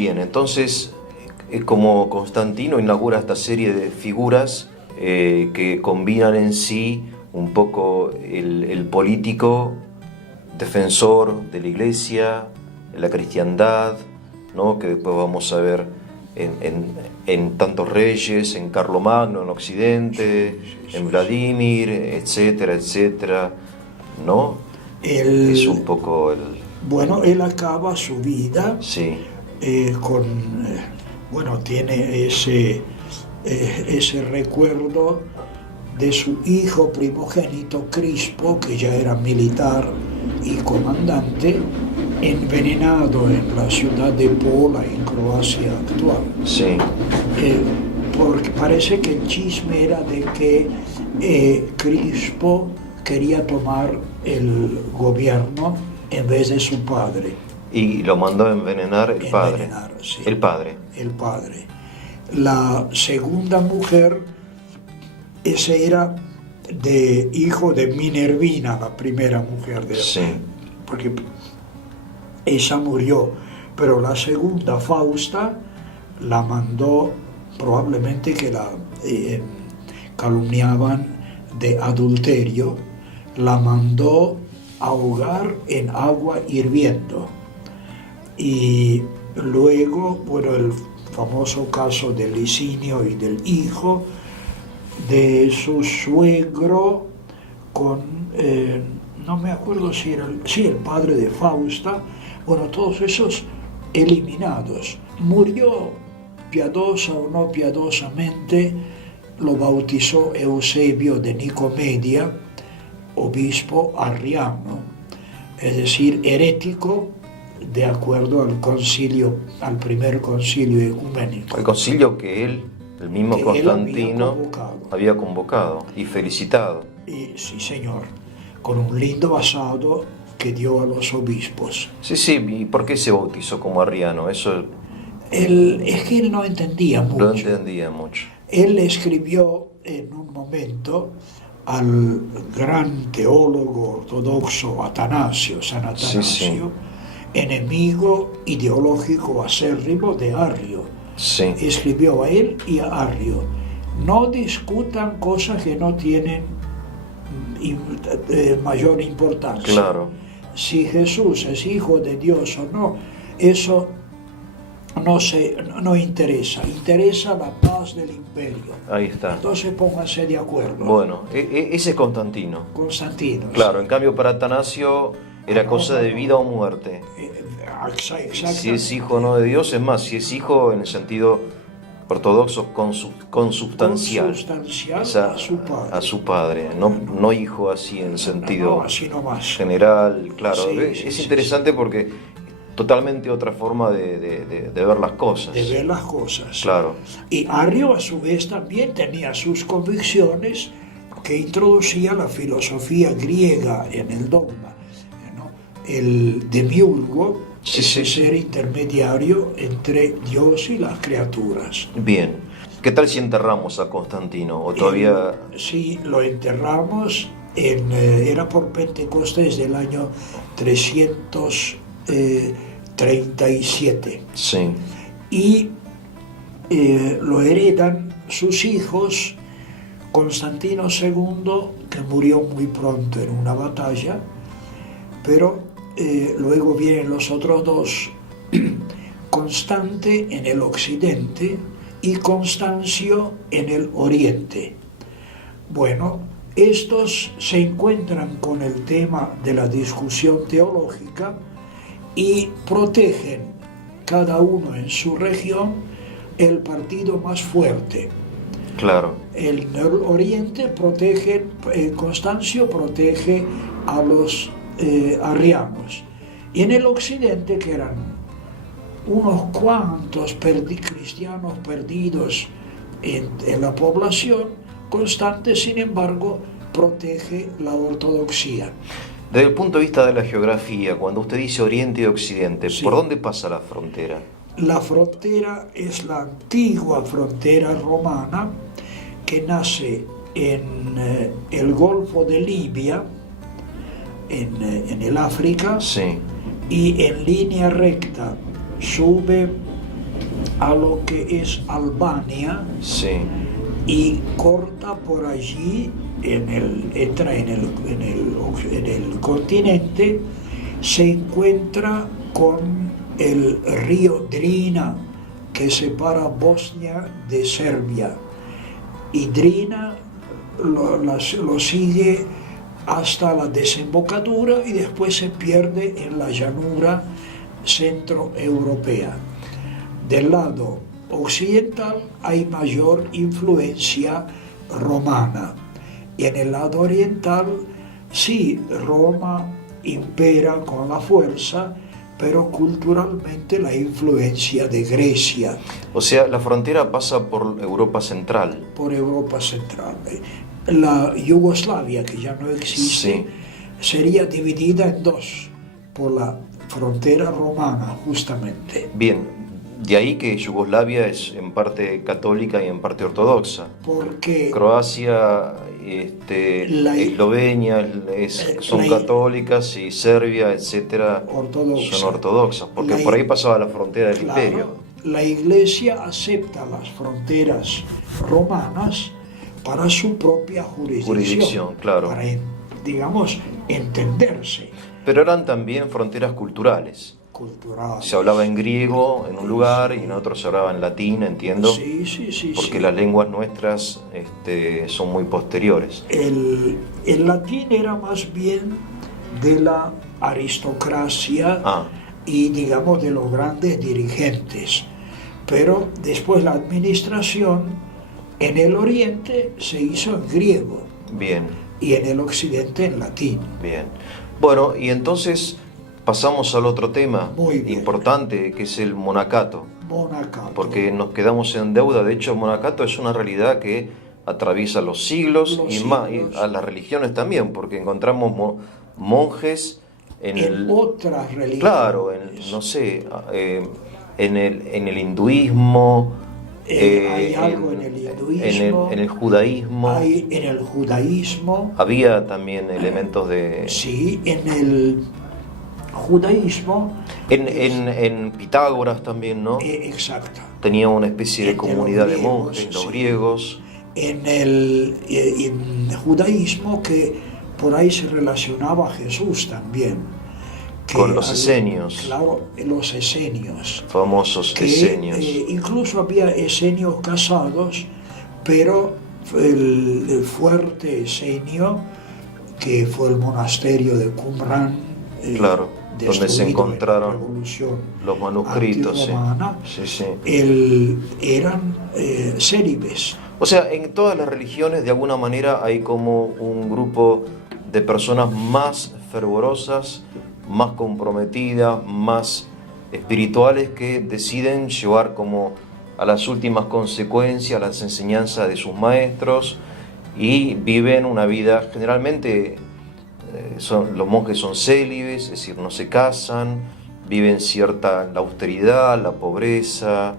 Bien, entonces, como Constantino inaugura esta serie de figuras que combinan en sí un poco el político, defensor de la iglesia, la cristiandad, ¿no? Que después vamos a ver en tantos reyes, en Carlomagno en Occidente, en Vladimir, etcétera, etcétera, ¿no? Es un poco el... Bueno, él acaba su vida Sí, tiene ese recuerdo de su hijo primogénito Crispo, que ya era militar y comandante, envenenado en la ciudad de Pola, en Croacia actual. sí. Porque parece que el chisme era de que Crispo quería tomar el gobierno en vez de su padre. Y lo mandó a envenenar el padre. Sí. El padre. El padre. La segunda mujer, ese era hijo de Minervina, la primera mujer de él. Sí. Porque esa murió. Pero la segunda, Fausta, la mandó, probablemente que la calumniaban de adulterio, la mandó ahogar en agua hirviendo. Y luego, el famoso caso de Licinio y del hijo, de su suegro con, no me acuerdo si era el padre de Fausta, todos esos eliminados. Murió piadosa o no piadosamente, lo bautizó Eusebio de Nicomedia, obispo arriano, es decir, herético, de acuerdo al primer concilio ecuménico. El concilio que él, el mismo que Constantino, él había convocado y felicitado. Y, sí, señor, con un lindo basado que dio a los obispos. Sí, ¿y por qué se bautizó como arriano? Eso Es que él no entendía mucho. no entendía mucho. Él escribió en un momento al gran teólogo ortodoxo San Atanasio, Sí. enemigo ideológico acérrimo de Arrio. Sí. Escribió a él y a Arrio: no discutan cosas que no tienen mayor importancia. Claro. Si Jesús es hijo de Dios o no, eso no interesa. Interesa la paz del imperio. Ahí está. Entonces pónganse de acuerdo. Bueno, ese es Constantino. Constantino. Claro, sí. en cambio para Atanasio era cosa de vida o muerte. Exactamente. Si es hijo o no de Dios, es más, si es hijo en el sentido ortodoxo consubstancial a su padre, no hijo así en sentido así nomás. general, claro. Sí, es interesante porque totalmente otra forma de ver las cosas. De ver las cosas. Claro. Y Arrio a su vez también tenía sus convicciones que introducía la filosofía griega en el dogma, ¿no? El demiurgo, ser intermediario entre Dios y las criaturas. Bien. ¿Qué tal si enterramos a Constantino? ¿O todavía...? Sí, lo enterramos era por Pentecostés del año 337. Sí. Y lo heredan sus hijos, Constantino II, que murió muy pronto en una batalla, pero luego vienen los otros dos, Constante en el occidente y Constancio en el oriente. Bueno, estos se encuentran con el tema de la discusión teológica y protegen, cada uno en su región, el partido más fuerte. Claro. En el oriente Constancio protege a los arrianos, y en el occidente, que eran unos cuantos cristianos perdidos en la población, Constante, sin embargo, protege la ortodoxia. Desde el punto de vista de la geografía, cuando usted dice Oriente y Occidente, Sí. ¿por dónde pasa la frontera? La frontera es la antigua frontera romana que nace en el Golfo de Libia, en el África, Sí. y en línea recta sube a lo que es Albania Sí, y corta por allí, entra en el continente, se encuentra con el río Drina que separa Bosnia de Serbia, y Drina lo sigue hasta la desembocadura y después se pierde en la llanura centroeuropea. Del lado occidental hay mayor influencia romana, y en el lado oriental sí, Roma impera con la fuerza, pero culturalmente la influencia de Grecia. o sea, la frontera pasa por Europa Central. Por Europa Central. La Yugoslavia, que ya no existe, Sí. sería dividida en dos por la frontera romana, justamente. Bien, de ahí que Yugoslavia es en parte católica y en parte ortodoxa. Porque Croacia, Eslovenia son católicas, y Serbia, etcétera, ortodoxa. son ortodoxas, porque por ahí pasaba la frontera del Claro, imperio. la Iglesia acepta las fronteras romanas para su propia jurisdicción, claro. para, digamos, entenderse. Pero eran también fronteras culturales. Cultural. Se hablaba en griego en un lugar y en otro se hablaba en latín, entiendo, Sí. porque las lenguas nuestras son muy posteriores. El latín era más bien de la aristocracia y, digamos, de los grandes dirigentes. Pero después la administración en el oriente se hizo en griego. Bien. Y en el occidente en latín. Bien. Bueno, y entonces pasamos al otro tema importante, que es el monacato. Monacato. Porque nos quedamos en deuda. De hecho, el monacato es una realidad que atraviesa los siglos y a las religiones también, porque encontramos monjes en otras religiones. Claro, no sé, en el hinduismo. Hay algo en el hinduismo. En el judaísmo. Hay en el judaísmo. Había también elementos de... Sí, en el judaísmo. En Pitágoras también, ¿no? Exacto. Tenía una especie de comunidad de monjes, los sí. griegos. En el judaísmo, que por ahí se relacionaba a Jesús también. Con los esenios. Claro, los esenios. Famosos esenios. Incluso había esenios casados, pero el fuerte esenio, que fue el monasterio de Qumran, claro, donde se encontraron los manuscritos. Sí. Eran célibes. O sea, en todas las religiones de alguna manera hay como un grupo de personas más fervorosas, más comprometidas, más espirituales, que deciden llevar como a las últimas consecuencias las enseñanzas de sus maestros y viven una vida, generalmente los monjes son célibes, es decir, no se casan, viven la austeridad, la pobreza,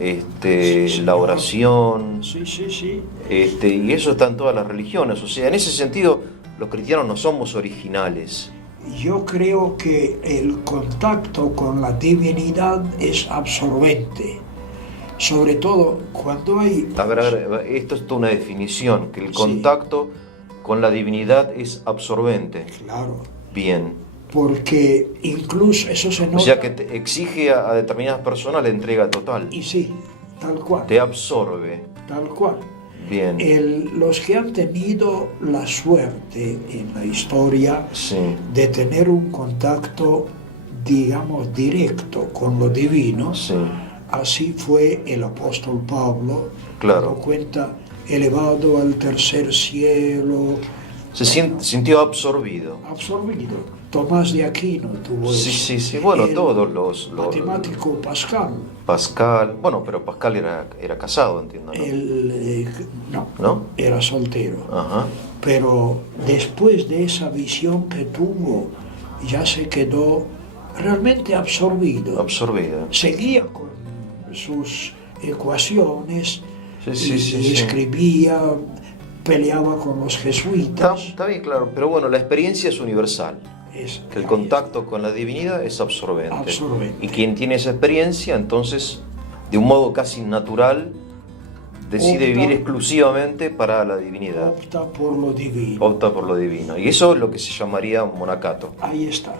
la oración, y eso está en todas las religiones. O sea, en ese sentido los cristianos no somos originales. Yo creo que el contacto con la divinidad es absorbente, sobre todo cuando hay... A ver, esto es toda una definición, que el contacto con la divinidad es absorbente. Claro. Bien. Porque incluso eso se nota... O sea que te exige a determinadas personas la entrega total. Y sí, tal cual. Te absorbe. Tal cual. Bien. Los que han tenido la suerte en la historia de tener un contacto, digamos, directo con lo divino, así fue el apóstol Pablo, claro. cuando cuenta elevado al tercer cielo. Se sintió absorbido. Absorbido. Tomás de Aquino tuvo eso. Sí. Bueno, todos los matemático Pascal. Bueno, pero Pascal era casado, entiendo, ¿no? No, era soltero. Ajá. Pero después de esa visión que tuvo, ya se quedó realmente absorbido. Seguía con sus ecuaciones y escribía, peleaba con los jesuitas. Está bien, claro, pero bueno, la experiencia es universal. Que el contacto con la divinidad es absorbente. Y quien tiene esa experiencia, entonces de un modo casi natural, decide Opta- vivir exclusivamente para la divinidad, opta por lo divino. opta por lo divino. Y eso es lo que se llamaría un monacato. Ahí está.